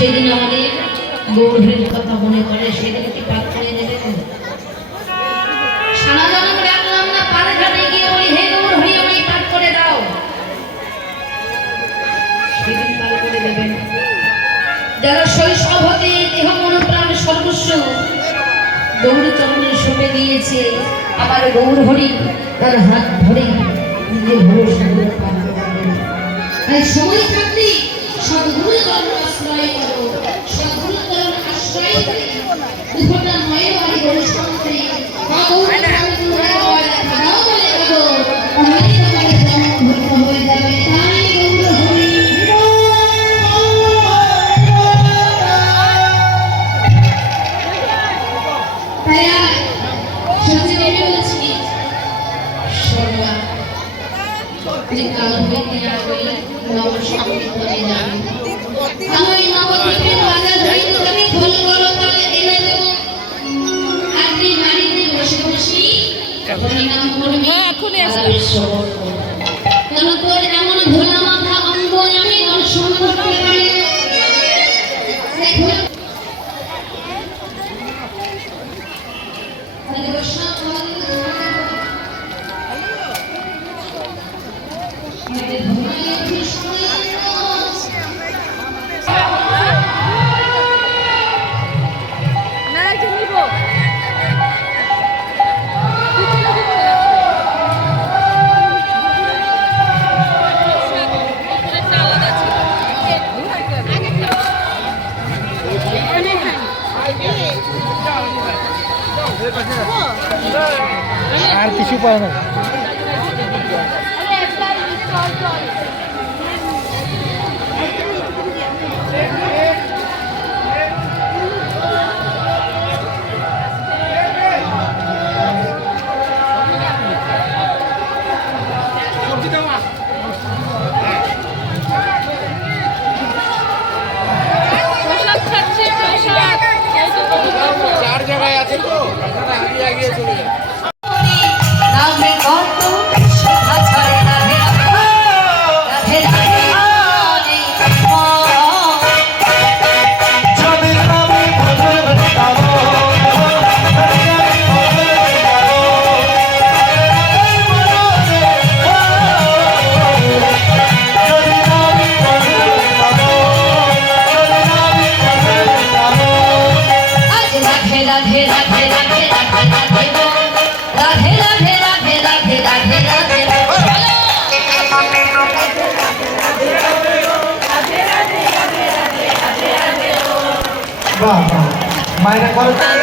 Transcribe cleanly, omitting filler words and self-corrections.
সেদিন আমাদের গৌরীর কথা মনে করে, সেদিন কি পাঠ করে দেবেন? সারা জনম রাখলাম না, পারে ঘাটে গিয়ে বলি হে গৌর হরি আমায় পাঠ করে দাও, সেদিন পাঠ করে দেবেন। যারা শৈশব হতে দেহ মন প্রাণ সর্বস্ব গৌর চরণে সঁপে দিয়েছে, আবার গৌর হরি তার হাত ধরে নিজের ভরসা করে পাঠ করবেন। তাই সময় থাকতে সদ্গুরু চরণ আশ্রয় করো, সদ্গুরু চরণ আশ্রয় করে দুঃখটা নয় বাড়ি গৌর সন্তে হয়ে যাবে। এমন ভোলা মাথা অঙ্গ আমি দর্শন করতে পারি। আর কিছু পাওয়া না। চার জায়গায় আছে তো, আপনারা আগিয়ে আগিয়ে চলে যান। মায়েরা করো।